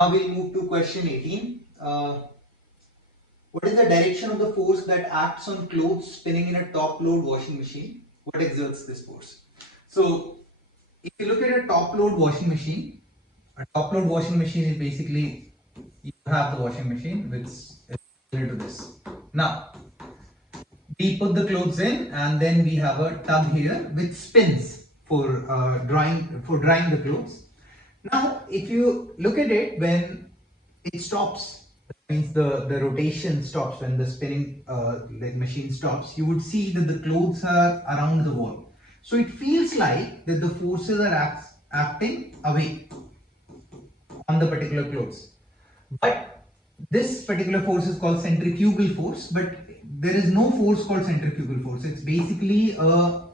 Now we'll move to question 18. What is the direction of the force that acts on clothes spinning in a top load washing machine? What exerts this force? So, if you look at a top load washing machine, a top load washing machine is basically you have the washing machine which is similar to this. Now, we put the clothes in and then we have a tub here which spins for drying the clothes. Now, if you look at it, when it stops, that means the rotation stops, when the spinning like machine stops, you would see that the clothes are around the wall. So it feels like that the forces are acting away on the particular clothes. But this particular force is called centrifugal force, but there is no force called centrifugal force. It's basically a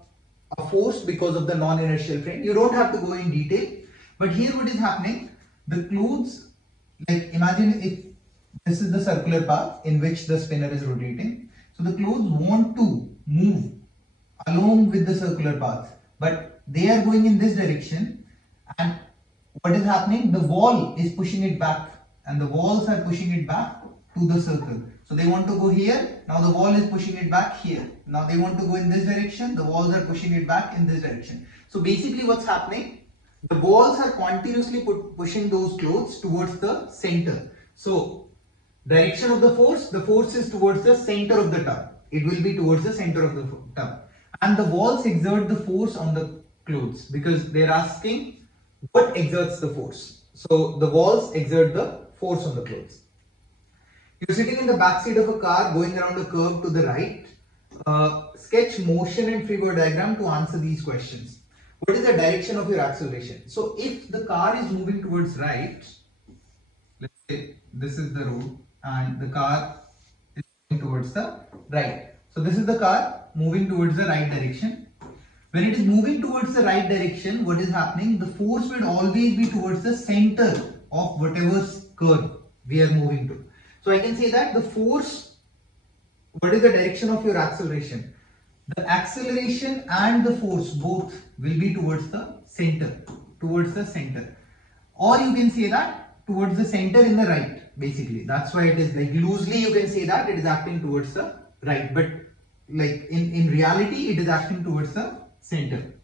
force because of the non-inertial frame. You don't have to go in detail, but here what is happening, the clothes, like imagine if this is the circular path in which the spinner is rotating. So the clothes want to move along with the circular path, but they are going in this direction, and what is happening, the wall is pushing it back and the walls are pushing it back to the circle. So they want to go here, now the wall is pushing it back here. Now they want to go in this direction, the walls are pushing it back in this direction. So basically what's happening, the walls are continuously pushing those clothes towards the center. So direction of the force is towards the center of the tub. It will be towards the center of the tub. And the walls exert the force on the clothes because they're asking what exerts the force. So the walls exert the force on the clothes. You're sitting in the back seat of a car going around a curve to the right. Sketch motion and free body diagram to answer these questions. What is the direction of your acceleration? So if the car is moving towards right, let's say this is the road and the car is moving towards the right. So this is the car moving towards the right direction. When it is moving towards the right direction, what is happening? The force will always be towards the center of whatever curve we are moving to. So I can say that the force, what is the direction of your acceleration? The acceleration and the force both will be towards the center, Or you can say that towards the center in the right, basically. That's why it is like loosely you can say that it is acting towards the right, but like in reality it is acting towards the center.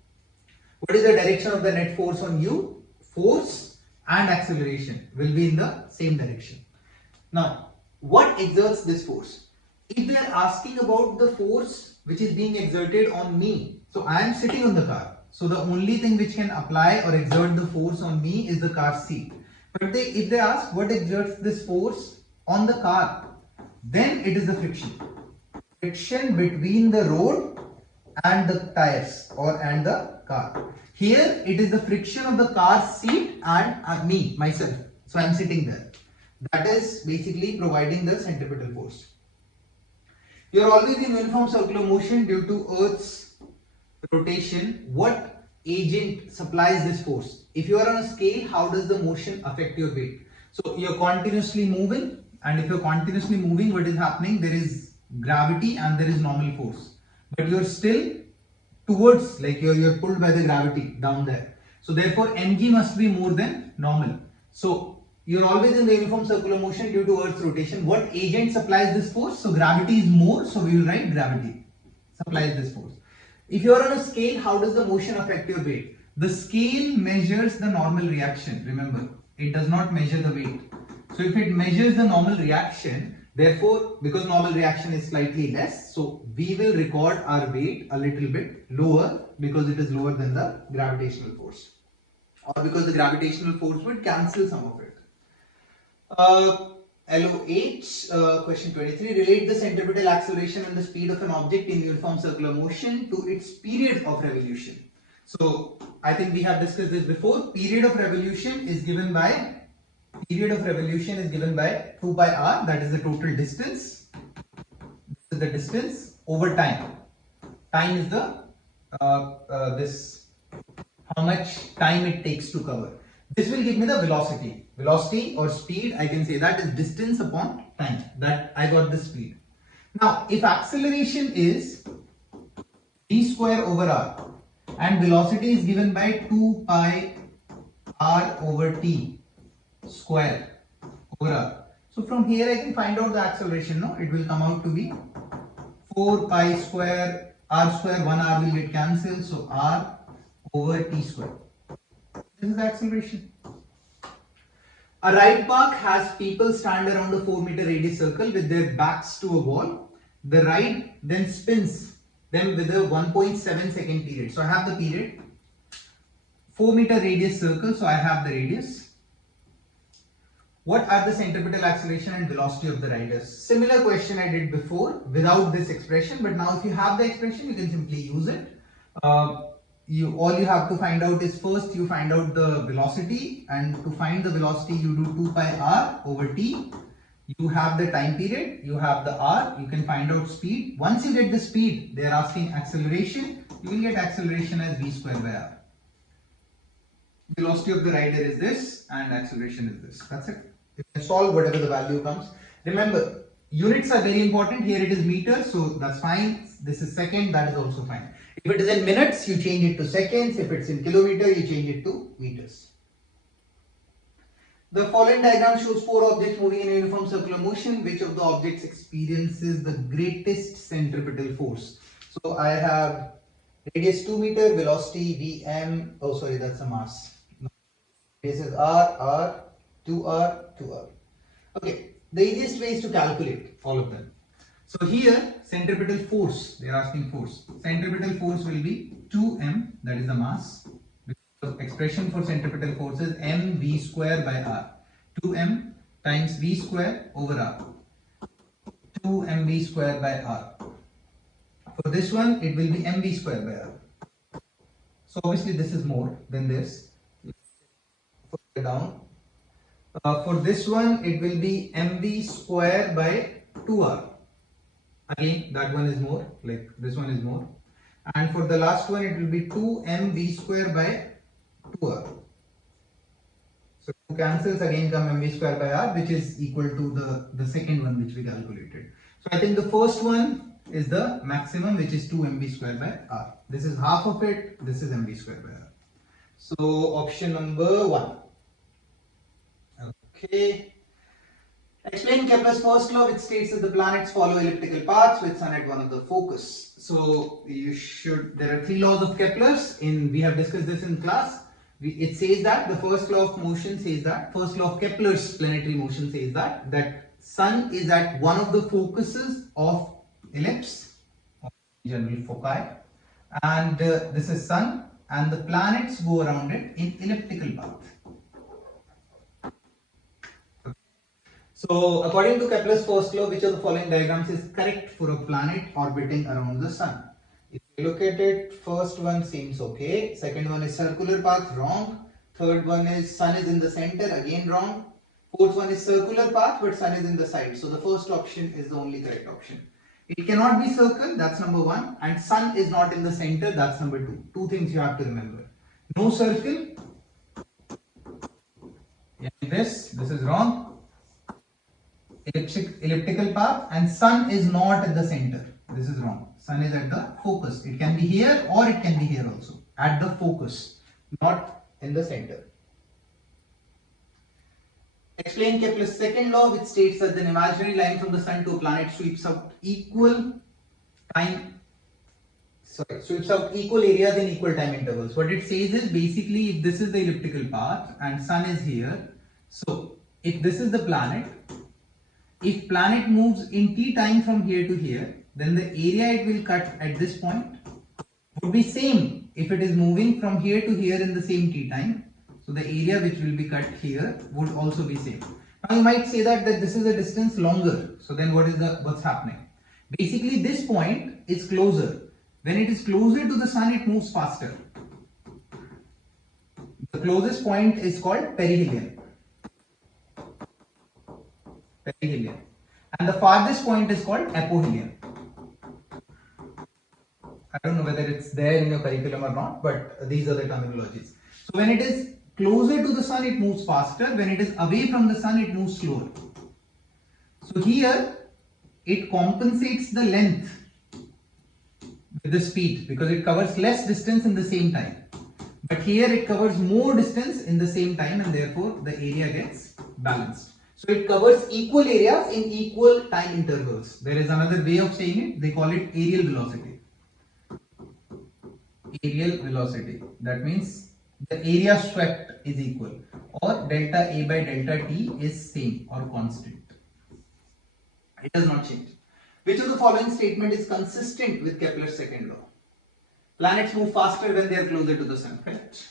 What is the direction of the net force on you? Force and acceleration will be in the same direction. Now, what exerts this force? If they are asking about the force which is being exerted on me, so I am sitting on the car. So the only thing which can apply or exert the force on me is the car seat. But if they ask what exerts this force on the car, then it is the friction. Friction between the road and the tires and the car. Here it is the friction of the car seat and me, myself. So I am sitting there. That is basically providing the centripetal force. You are always in uniform circular motion due to Earth's rotation. What agent supplies this force? If you are on a scale, how does the motion affect your weight? So you are continuously moving, and if you are continuously moving, what is happening? There is gravity and there is normal force, but you are still towards, like you're pulled by the gravity down there. So therefore mg must be more than normal. So you're always in the uniform circular motion due to Earth's rotation. What agent supplies this force? So gravity is more, so we will write gravity supplies this force. If you are on a scale, how does the motion affect your weight? The scale measures the normal reaction. Remember, it does not measure the weight. So if it measures the normal reaction, therefore, because normal reaction is slightly less, so we will record our weight a little bit lower because it is lower than the gravitational force, or because the gravitational force would cancel some of it. LO8, question 23. Relate the centripetal acceleration and the speed of an object in uniform circular motion to its period of revolution. So I think we have discussed this before. Period of revolution is given by 2 pi r, that is the total distance. This is the distance over time. Time is the how much time it takes to cover. This will give me the velocity. Velocity or speed, I can say that is distance upon time. That I got the speed. Now, if acceleration is v square over r and velocity is given by 2 pi r over t, square over r. So from here I can find out the acceleration. No, it will come out to be 4 pi square r square. 1 r will get cancelled, so r over t square. This is the acceleration. A ride park has people stand around a 4-meter radius circle with their backs to a wall. The ride then spins them with a 1.7 second period. So I have the period. 4-meter radius circle, so I have the radius. What are the centripetal acceleration and velocity of the riders? Similar question I did before without this expression, but now if you have the expression, you can simply use it. All you have to find out is first you find out the velocity, and to find the velocity you do 2 pi r over t. You have the time period, you have the r, you can find out speed. Once you get the speed, they are asking acceleration. You will get acceleration as v square by r. Velocity of the rider is this and acceleration is this. That's it. You can solve whatever the value comes. Remember, units are very important. Here it is meters, so that's fine. This is second, that is also fine. If it is in minutes, you change it to seconds. If it's in kilometer, you change it to meters. The following diagram shows 4 objects moving in a uniform circular motion. Which of the objects experiences the greatest centripetal force? So I have radius 2 meter, velocity Vm. Oh, sorry, that's a mass. This is r, 2r, 2r. Okay, the easiest way is to calculate all of them. So here, centripetal force, they are asking force. Centripetal force will be 2m, that is the mass. The expression for centripetal force is mv square by r. 2m times v square over r. 2mv square by r. For this one, it will be mv square by r. So obviously this is more than this. Further down. For this one, it will be mv square by 2r. Again, that one is more, like this one is more. And for the last one, it will be 2mv square by 2r. So 2 cancels, again come mv square by r, which is equal to the second one which we calculated. So I think the first one is the maximum, which is 2mv square by r. This is half of it, this is mv square by r. So option number 1. Okay. Explain Kepler's first law, which states that the planets follow elliptical paths with sun at one of the focus. So there are 3 laws of Kepler's. We have discussed this in class. It says that the first law of motion says that, first law of Kepler's planetary motion says that sun is at one of the focuses of ellipse, or general foci, and this is sun, and the planets go around it in elliptical path. So according to Kepler's first law, which of the following diagrams is correct for a planet orbiting around the sun? If you look at it, first one seems okay, second one is circular path, wrong, third one is sun is in the center, again wrong, fourth one is circular path but sun is in the side. So the first option is the only correct option. It cannot be circle, that's number 1, and sun is not in the center, that's number 2. 2 things you have to remember. No circle, this is wrong. Elliptical path, and sun is not at the center. This is wrong. Sun is at the focus. It can be here or it can be here also. At the focus, not in the center. Explain Kepler's second law, which states that an imaginary line from the sun to a planet sweeps out equal areas in equal time intervals. What it says is basically, if this is the elliptical path and sun is here, so if this is the planet, if planet moves in t time from here to here, then the area it will cut at this point would be same if it is moving from here to here in the same t time. So the area which will be cut here would also be same. Now you might say that this is a distance longer. So then what's happening? Basically this point is closer. When it is closer to the sun, it moves faster. The closest point is called perihelion. And the farthest point is called apohelion. I don't know whether it's there in your curriculum or not, but these are the terminologies. So when it is closer to the sun, it moves faster. When it is away from the sun, it moves slower. So here it compensates the length with the speed because it covers less distance in the same time. But here it covers more distance in the same time, and therefore the area gets balanced. So it covers equal areas in equal time intervals. There is another way of saying it. They call it aerial velocity. Aerial velocity. That means the area swept is equal, or delta A by delta T is same or constant. It does not change. Which of the following statement is consistent with Kepler's second law? Planets move faster when they are closer to the sun, correct?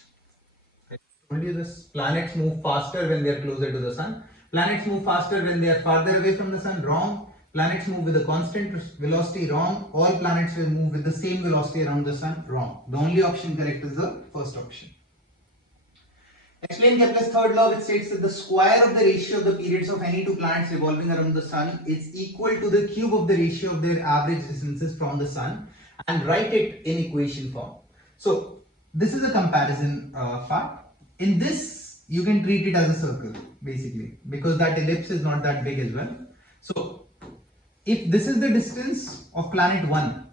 I told you this. Planets move faster when they are closer to the sun. Planets move faster when they are farther away from the sun, wrong. Planets move with a constant velocity, wrong. All planets will move with the same velocity around the sun, wrong. The only option correct is the first option. Explain Kepler's third law, which states that the square of the ratio of the periods of any two planets revolving around the sun is equal to the cube of the ratio of their average distances from the sun, and write it in equation form. So this is a comparison part. In this, you can treat it as a circle basically, because that ellipse is not that big as well. So if this is the distance of planet 1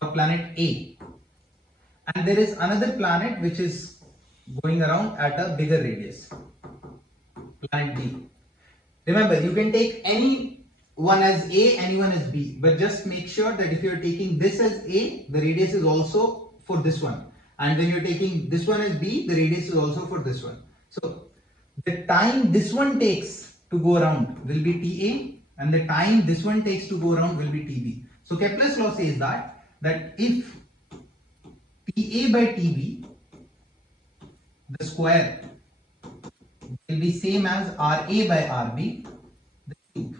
or planet A, and there is another planet which is going around at a bigger radius, planet B. Remember, you can take any one as A, anyone as B, but just make sure that if you are taking this as A, the radius is also for this one, and when you are taking this one as B, the radius is also for this one. So the time this one takes to go around will be TA, and the time this one takes to go around will be TB. So Kepler's law says that if TA by TB, the square will be same as RA by RB, the cube.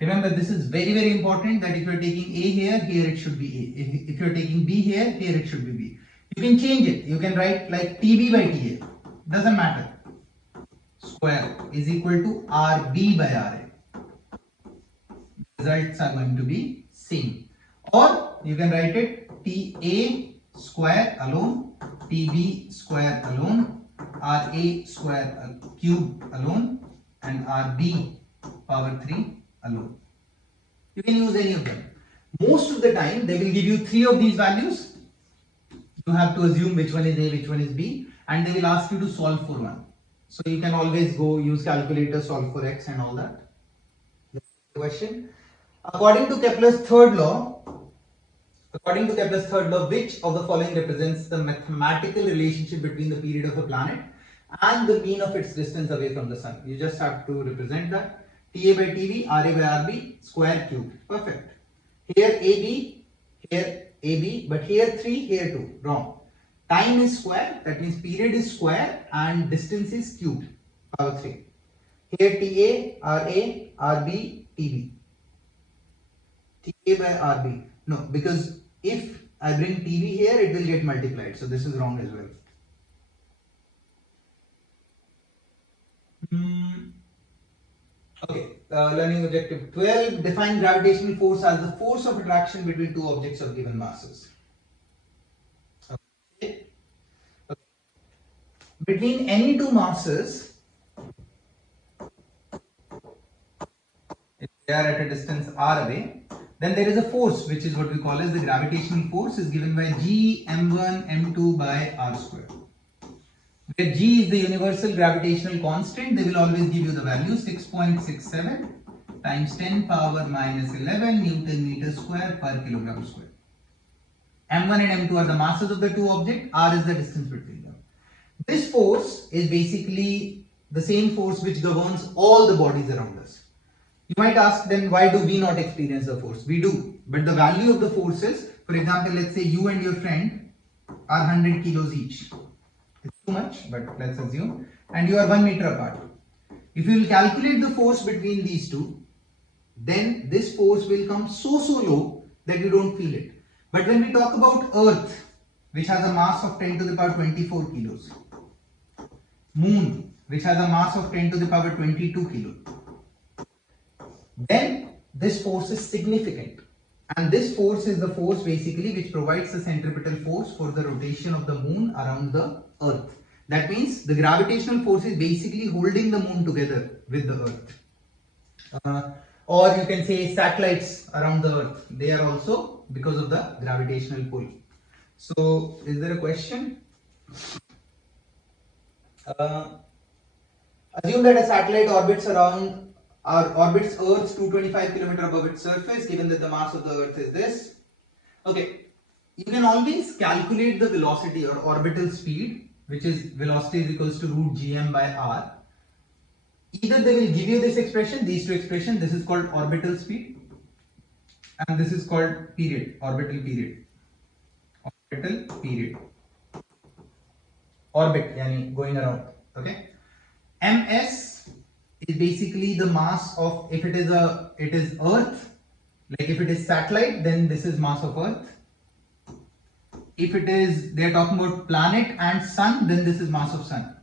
Remember, this is very important, that if you are taking A here, here it should be A. If you are taking B here, here it should be B. You can change it. You can write like TB by TA. Doesn't matter. Square is equal to RB by RA. Results are going to be same. Or you can write it TA square alone, TB square alone, RA square cube alone, and RB power 3 alone. You can use any of them. Most of the time they will give you 3 of these values. You have to assume which one is A, which one is B, and they will ask you to solve for one. So you can always go use calculator, solve for X and all that. Next question. According to Kepler's third law, which of the following represents the mathematical relationship between the period of a planet and the mean of its distance away from the sun? You just have to represent that. TA by TV, RA by RB, square cube. Perfect. Here AB, but here 3, here 2. Wrong. Time is square, that means period is square and distance is cubed, power 3. Here TA, RA, RB, TB. TA by RB. No, because if I bring TB here, it will get multiplied. So this is wrong as well. Okay, learning objective 12. Define gravitational force as the force of attraction between two objects of given masses. Okay. Between any two masses, if they are at a distance r away, then there is a force which is what we call as the gravitational force, is given by G m1 m2 by r square. Where G is the universal gravitational constant, they will always give you the value 6.67 times 10 power minus 11 Newton meter square per kilogram square. M1 and M2 are the masses of the two objects, R is the distance between them. This force is basically the same force which governs all the bodies around us. You might ask, then why do we not experience the force? We do, but the value of the force is, for example, let's say you and your friend are 100 kilos each. It's too much, but let's assume, and you are 1 meter apart. If you will calculate the force between these two, then this force will come so low that you don't feel it. But when we talk about Earth, which has a mass of 10 to the power 24 kilos, Moon, which has a mass of 10 to the power 22 kilos, then this force is significant. And this force is the force basically which provides the centripetal force for the rotation of the moon around the Earth. That means the gravitational force is basically holding the moon together with the Earth. Or you can say satellites around the Earth, they are also because of the gravitational pull. So is there a question? Assume that a satellite orbits orbits Earth 225 km above its surface, given that the mass of the Earth is this. Okay, you can always calculate the velocity or orbital speed, which is velocity is equals to root gm by r. Either they will give you this expression, these two expressions. This is called orbital speed, and this is called period, orbital period. Orbital period. Orbit, yani going around. Okay. Ms is basically the mass of, if it is Earth, like if it is satellite, then this is mass of Earth. If it is, they are talking about planet and sun, then this is mass of sun.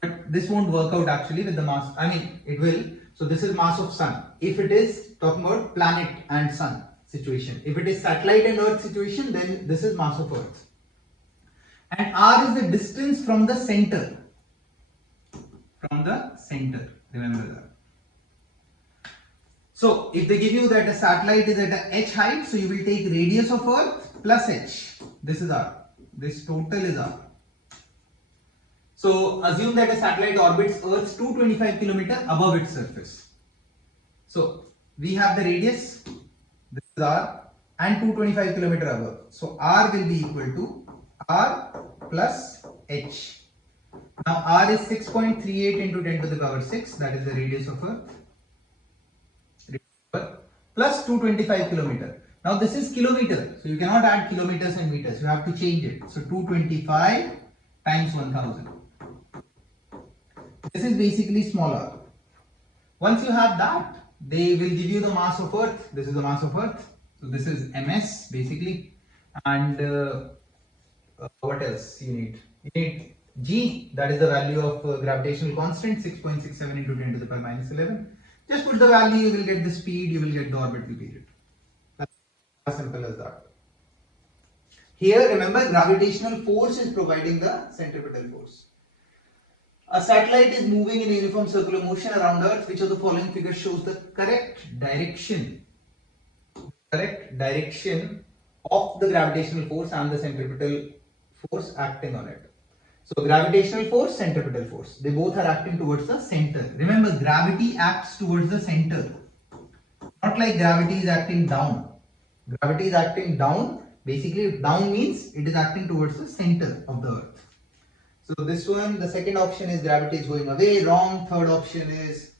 But this won't work out actually with the mass, I mean it will. So this is mass of sun. If it is talking about planet and sun situation. If it is satellite and Earth situation, then this is mass of Earth. And r is the distance from the center. From the center, remember that. So if they give you that a satellite is at a h height, so you will take radius of Earth plus h. This is r. This total is r. So assume that a satellite orbits Earth's 225 km above its surface. So we have the radius, this is r, and 225 km above. So r will be equal to r plus h. Now r is 6.38 into 10 to the power 6, that is the radius of Earth, plus 225 km. Now this is kilometer, so you cannot add kilometers and meters, you have to change it. So 225 times 1000. This is basically smaller. Once you have that, they will give you the mass of Earth. This is the mass of Earth. So this is ms basically. And what else you need? You need g, that is the value of gravitational constant, 6.67 into 10 to the power minus 11. Just put the value, you will get the speed, you will get the orbital period. That's as simple as that. Here, remember, gravitational force is providing the centripetal force. A satellite is moving in a uniform circular motion around Earth. Which of the following figures shows the correct direction of the gravitational force and the centripetal force acting on it? So gravitational force, centripetal force, they both are acting towards the center. Remember, gravity acts towards the center, not like gravity is acting down. Gravity is acting down. Basically, down means it is acting towards the center of the Earth. So this one, the second option is gravity is going away, wrong. Third option is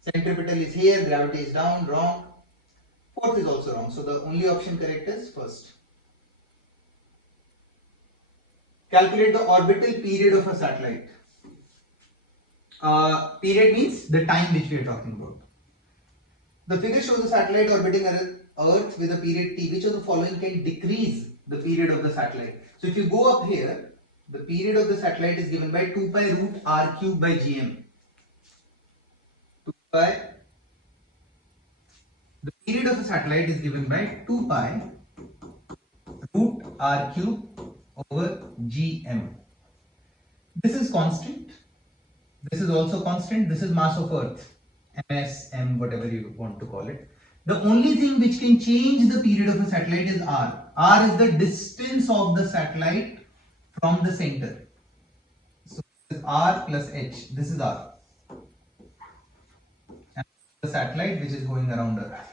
centripetal is here, gravity is down, wrong. Fourth is also wrong. So the only option correct is first. Calculate the orbital period of a satellite. Period means the time which we are talking about. The figure shows a satellite orbiting Earth with a period t. Which of the following can decrease the period of the satellite? So if you go up here, the period of the satellite is given by 2 pi root r cube by gm. 2 pi. The period of the satellite is given by 2 pi root r cube over gm. This is constant. This is also constant. This is mass of Earth. ms, m, whatever you want to call it. The only thing which can change the period of a satellite is r. R is the distance of the satellite from the center. So this is r plus h. This is r. And the satellite which is going around Earth.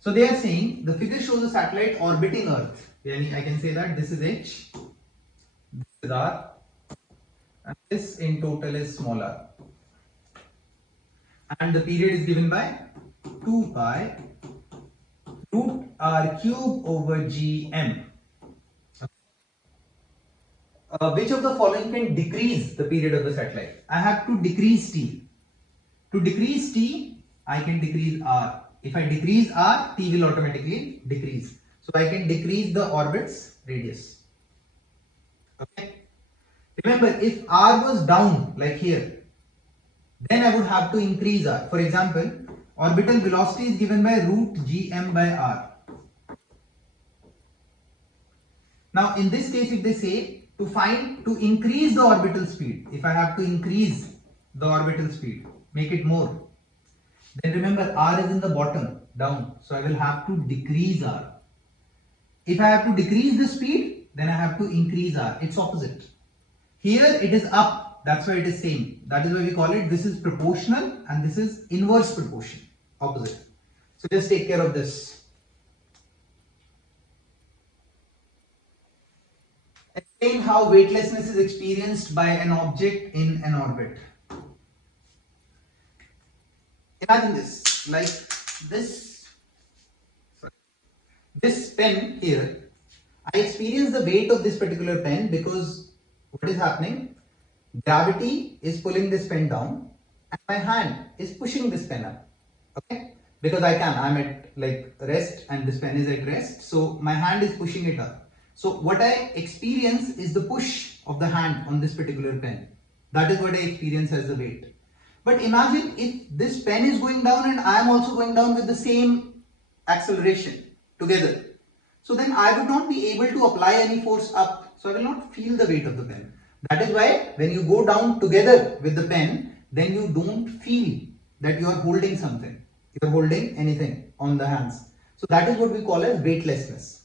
So they are saying the figure shows a satellite orbiting Earth. I can say that this is h, this is r, and this in total is small r. And the period is given by 2 pi root r cube over gm. Which of the following can decrease the period of the satellite? I have to decrease t. To decrease t, I can decrease r. If I decrease r, t will automatically decrease. So I can decrease the orbit's radius. Okay. Remember, if r was down like here, then I would have to increase r. For example, orbital velocity is given by root gm by r. Now in this case, if they say to increase the orbital speed, if I have to increase the orbital speed, make it more, then remember r is in the bottom, down, so I will have to decrease r. If I have to decrease the speed, then I have to increase R. It's opposite. Here it is up, that's why it is same. That is why we call it, this is proportional and this is inverse proportion, opposite. So just take care of this. Explain how weightlessness is experienced by an object in an orbit. Imagine this, like this pen here. I experience the weight of this particular pen because what is happening? Gravity is pulling this pen down and my hand is pushing this pen up. Okay? Because I'm at like rest and this pen is at rest. So my hand is pushing it up. So what I experience is the push of the hand on this particular pen. That is what I experience as the weight. But imagine if this pen is going down and I am also going down with the same acceleration together. So then I would not be able to apply any force up. So I will not feel the weight of the pen. That is why when you go down together with the pen, then you don't feel that you are holding something. You are holding anything on the hands. So that is what we call as weightlessness.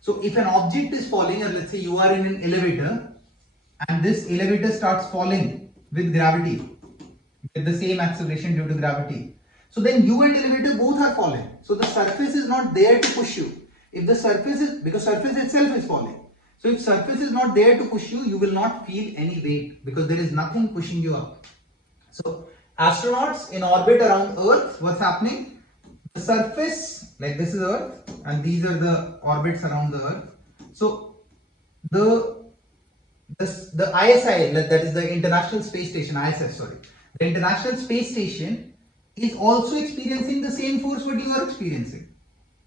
So if an object is falling, or let's say you are in an elevator and this elevator starts falling with gravity, with the same acceleration due to gravity. So then you and elevator both are falling. So the surface is not there to push you. If the surface is, because surface itself is falling. So if surface is not there to push you, you will not feel any weight because there is nothing pushing you up. So astronauts in orbit around Earth, what's happening? The surface, like this is Earth and these are the orbits around the Earth. So the ISI, that is the International Space Station, ISS, sorry. The International Space Station is also experiencing the same force what you are experiencing.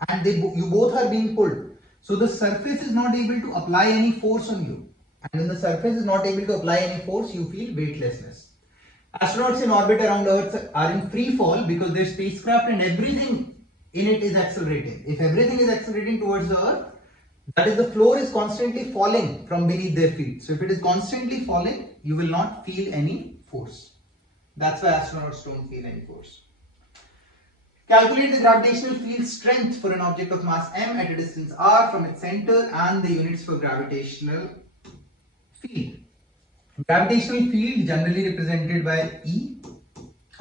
And you both are being pulled. So the surface is not able to apply any force on you. And when the surface is not able to apply any force, you feel weightlessness. Astronauts in orbit around Earth are in free fall because their spacecraft and everything in it is accelerating. If everything is accelerating towards the Earth, that is, the floor is constantly falling from beneath their feet. So if it is constantly falling, you will not feel any force. That's why astronauts don't feel any force. Calculate the gravitational field strength for an object of mass m at a distance r from its center and the units for gravitational field. Gravitational field, generally represented by E,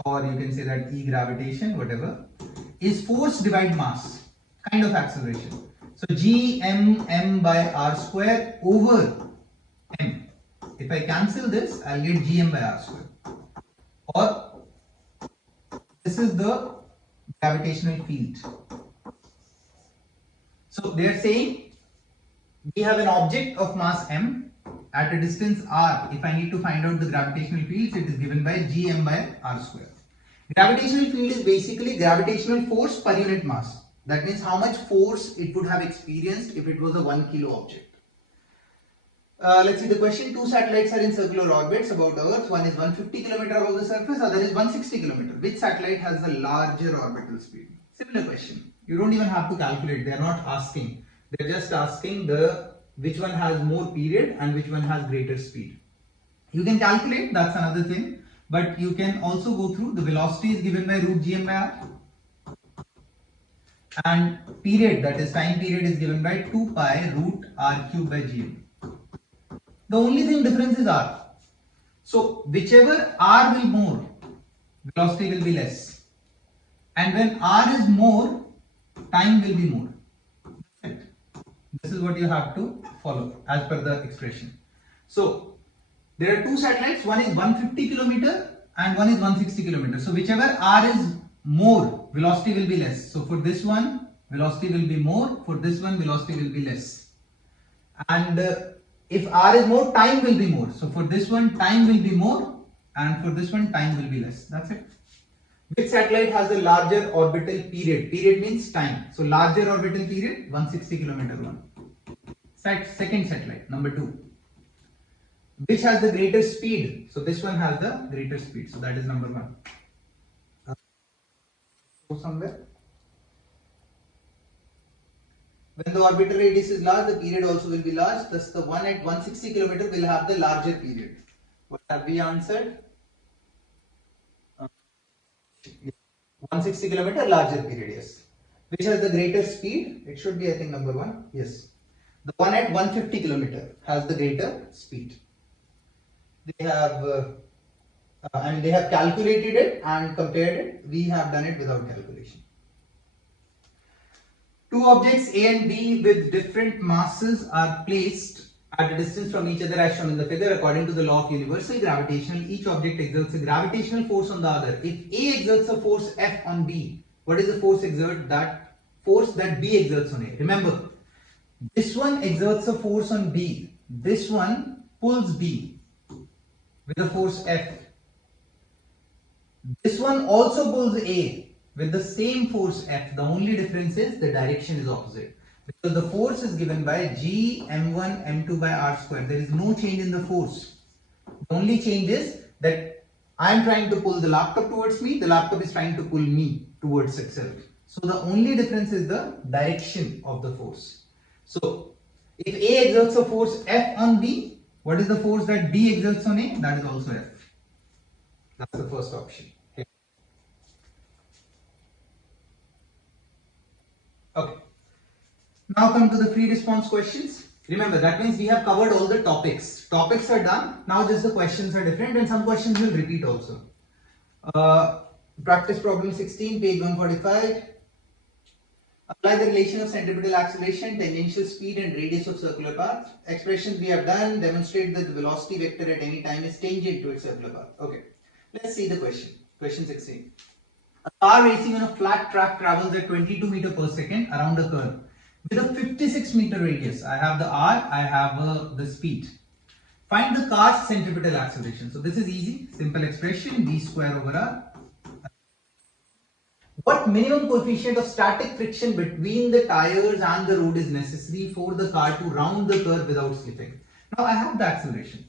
or you can say that E gravitation, whatever, is force divided mass, kind of acceleration. So G m by r square over m. If I cancel this, I'll get Gm by r square. Or this is the gravitational field. So they are saying we have an object of mass m at a distance r. If I need to find out the gravitational fields, it is given by Gm by r square. Gravitational field is basically gravitational force per unit mass. That means how much force it would have experienced if it was a 1 kilo object. Let's see the question. Two satellites are in circular orbits about Earth. One is 150 km above the surface, other is 160 km. Which satellite has the larger orbital speed? Similar question. You don't even have to calculate. They are not asking. They are just asking which one has more period and which one has greater speed. You can calculate, that's another thing. But you can also go through the velocity is given by root Gm by r. And period, that is time period, is given by 2 pi root r cube by Gm. The only thing difference is r. So whichever r will more, velocity will be less. And when r is more, time will be more. This is what you have to follow as per the expression. So there are two satellites, one is 150 km and one is 160 km. So whichever r is more, velocity will be less. So for this one, velocity will be more. For this one, velocity will be less. And if r is more, time will be more. So for this one, time will be more, and for this one, time will be less. That's it. Which satellite has the larger orbital period? Period means time. So larger orbital period, 160 km one. Second satellite, number 2. Which has the greater speed? So this one has the greater speed. So that is number 1. Go somewhere. When the orbital radius is large, the period also will be large. Thus, the one at 160 km will have the larger period. What have we answered? 160 km larger period, yes. Which has the greater speed? It should be, I think, number 1. Yes. The one at 150 kilometer has the greater speed. They have, they have calculated it and compared it. We have done it without calculation. Two objects A and B with different masses are placed at a distance from each other as shown in the figure. According to the law of universal gravitation, each object exerts a gravitational force on the other. If A exerts a force F on B, what is the force that B exerts on A? Remember, this one exerts a force on B. This one pulls B with a force F. This one also pulls A with the same force F. The only difference is the direction is opposite. Because the force is given by G m1 m2 by r square. There is no change in the force. The only change is that I am trying to pull the laptop towards me. The laptop is trying to pull me towards itself. So the only difference is the direction of the force. So if A exerts a force F on B, what is the force that B exerts on A? That is also F. That's the first option. Okay. Now come to the free response questions. Remember, that means we have covered all the topics. Topics are done. Now just the questions are different and some questions will repeat also. Practice problem 16, page 145. Apply the relation of centripetal acceleration, tangential speed and radius of circular path. Expressions we have done. Demonstrate that the velocity vector at any time is tangent to its circular path. Okay. Let's see the question. Question 16. A car racing on a flat track travels at 22 meter per second around a curve with a 56 meter radius. I have the R, I have the speed. Find the car's centripetal acceleration. So this is easy, simple expression, v square over r. What minimum coefficient of static friction between the tires and the road is necessary for the car to round the curve without slipping? Now I have the acceleration.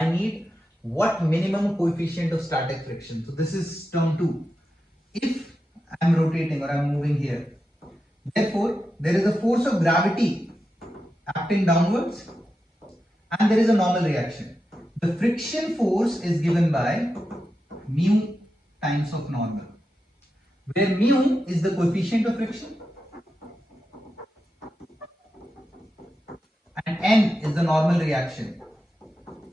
I need what minimum coefficient of static friction. So this is term 2. If I am rotating or I am moving here, therefore there is a force of gravity acting downwards and there is a normal reaction. The friction force is given by mu times of normal, where mu is the coefficient of friction and n is the normal reaction.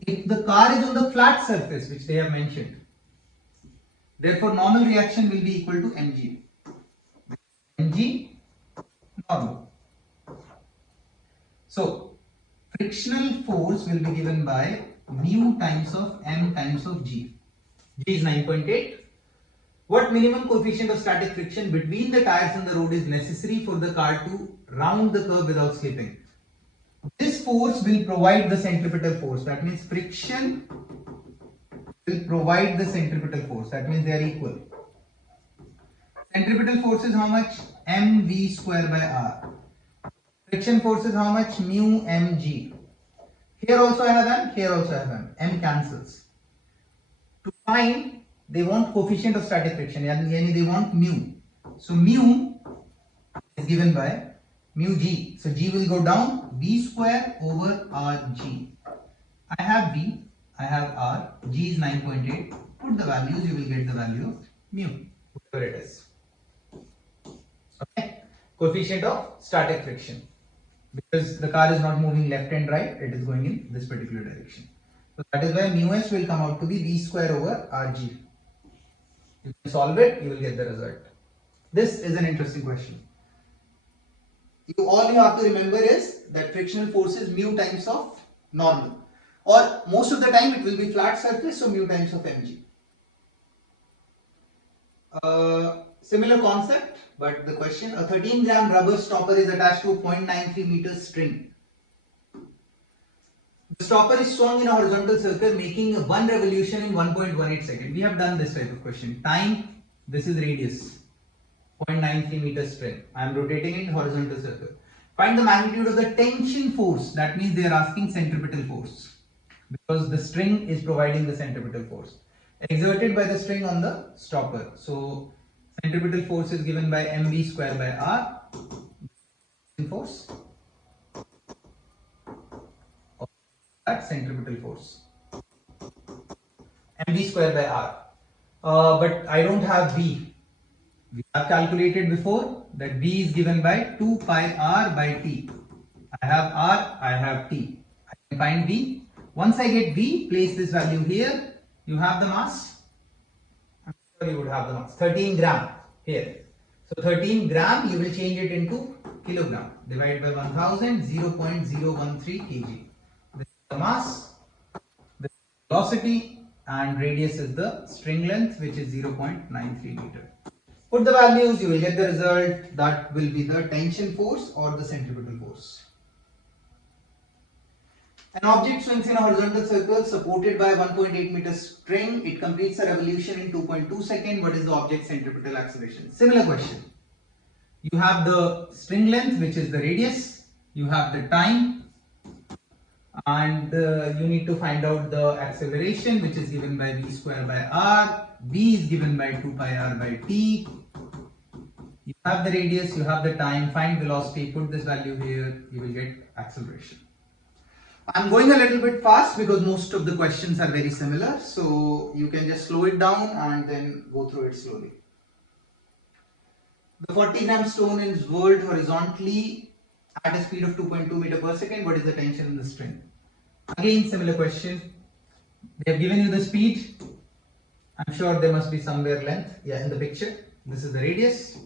If the car is on the flat surface, which they have mentioned, therefore normal reaction will be equal to mg. Mg normal. So frictional force will be given by mu times of m times of g. G is 9.8. What minimum coefficient of static friction between the tires and the road is necessary for the car to round the curve without slipping? This force will provide the centripetal force. That means friction will provide the centripetal force. That means they are equal. Centripetal force is how much? mv square by r. Friction force is how much? Mu mg. Here also I have m, here also I have m. M cancels. To find, they want coefficient of static friction. Yani they want mu. So mu is given by mu g. So g will go down, v square over rg. I have v, I have r, g is 9.8. Put the values, you will get the value of mu, whatever it is. Okay, coefficient of static friction. Because the car is not moving left and right, it is going in this particular direction. So that is why mu s will come out to be v square over rg. You can solve it, you will get the result. This is an interesting question. All you have to remember is that frictional force is mu times of normal, or most of the time it will be flat surface, so mu times of mg. Similar concept, but the question: a 13 gram rubber stopper is attached to a 0.93 meter string. The stopper is swung in a horizontal circle, making one revolution in 1.18 seconds. We have done this type of question. Time, this is radius. 0.93 meter string. I am rotating in horizontal circle. Find the magnitude of the tension force. That means they are asking centripetal force, because the string is providing the centripetal force exerted by the string on the stopper. So centripetal force is given by mv square by r. Force. That centripetal force. mv square by r. But I don't have v. We have calculated before that v is given by 2 pi r by t. I have r, I have t. I can find v. Once I get v, place this value here. You have the mass. I'm sure you would have the mass. 13 gram here. So 13 gram, you will change it into kilogram. Divide by 1000, 0.013 kg. This is the mass, this is the velocity, and radius is the string length, which is 0.93 meter. Put the values, you will get the result. That will be the tension force or the centripetal force. An object swings in a horizontal circle supported by a 1.8 meter string. It completes a revolution in 2.2 seconds. What is the object's centripetal acceleration? Similar question. You have the string length, which is the radius. You have the time. And you need to find out the acceleration, which is given by v square by r. V is given by 2 pi r by t. You have the radius, you have the time, find velocity, put this value here, you will get acceleration. I'm going a little bit fast because most of the questions are very similar, so you can just slow it down and then go through it slowly. The 40-gram stone is whirled horizontally at a speed of 2.2 meter per second. What is the tension in the string? Again, similar question. They have given you the speed. I'm sure there must be somewhere length. Yeah, in the picture. This is the radius.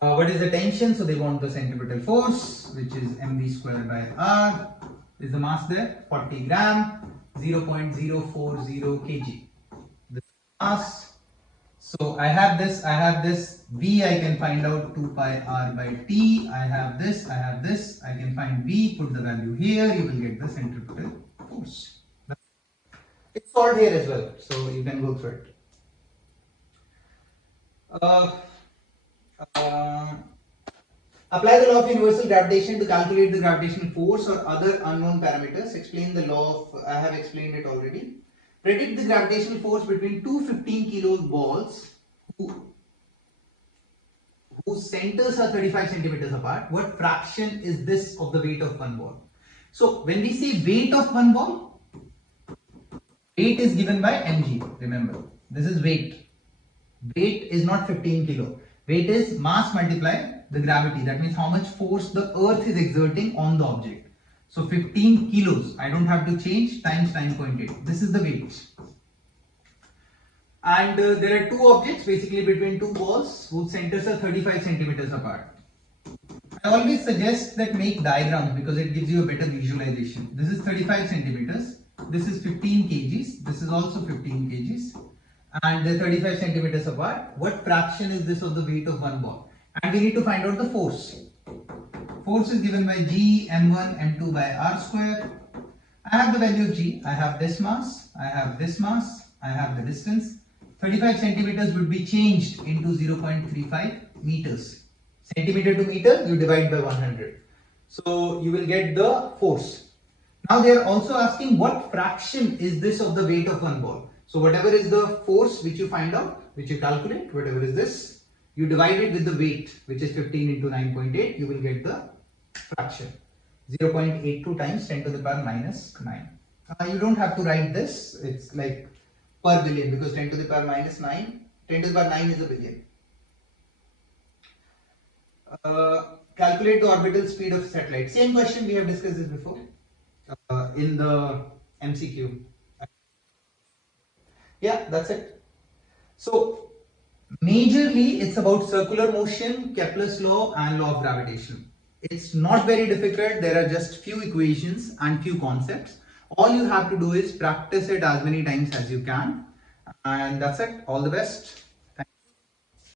What is the tension? So they want the centripetal force, which is mv square by r. Is the mass there? 40 gram, 0.040 kg. This mass. So I have this, v I can find out 2 pi r by t. I have this, I can find v, put the value here, you will get the centripetal force. It's solved here as well, so you can go through it. Apply the law of universal gravitation to calculate the gravitational force or other unknown parameters. Explain the law of, I have explained it already. Predict the gravitational force between two 15 kilo balls whose centers are 35 centimeters apart. What fraction is this of the weight of one ball? So when we say weight of one ball, weight is given by mg. Remember, this is weight. Weight is not 15 kilo. Weight is mass multiplied the gravity. That means how much force the earth is exerting on the object. So 15 kilos, I don't have to change, times 9.8. This is the weight. And there are two objects basically between two balls whose centers are 35 centimeters apart. I always suggest that make diagrams because it gives you a better visualization. This is 35 centimeters. This is 15 kgs. This is also 15 kgs. And they're 35 centimeters apart. What fraction is this of the weight of one ball? And we need to find out the force. Force is given by g m1 m2 by r square. I have the value of g. I have this mass. I have this mass. I have the distance. 35 centimeters would be changed into 0.35 meters. Centimeter to meter, you divide by 100. So you will get the force. Now they are also asking what fraction is this of the weight of one ball. So whatever is the force which you find out, which you calculate, whatever is this, you divide it with the weight, which is 15 into 9.8, you will get the fraction. 0.82 times 10 to the power minus 9. You don't have to write this, it's like per billion because 10 to the power minus 9, 10 to the power 9 is a billion. Calculate the orbital speed of satellite. Same question, we have discussed this before in the MCQ. Yeah, that's it. So majorly it's about circular motion, Kepler's law and law of gravitation. It's not very difficult. There are just few equations and few concepts. All you have to do is practice it as many times as you can. And that's it. All the best.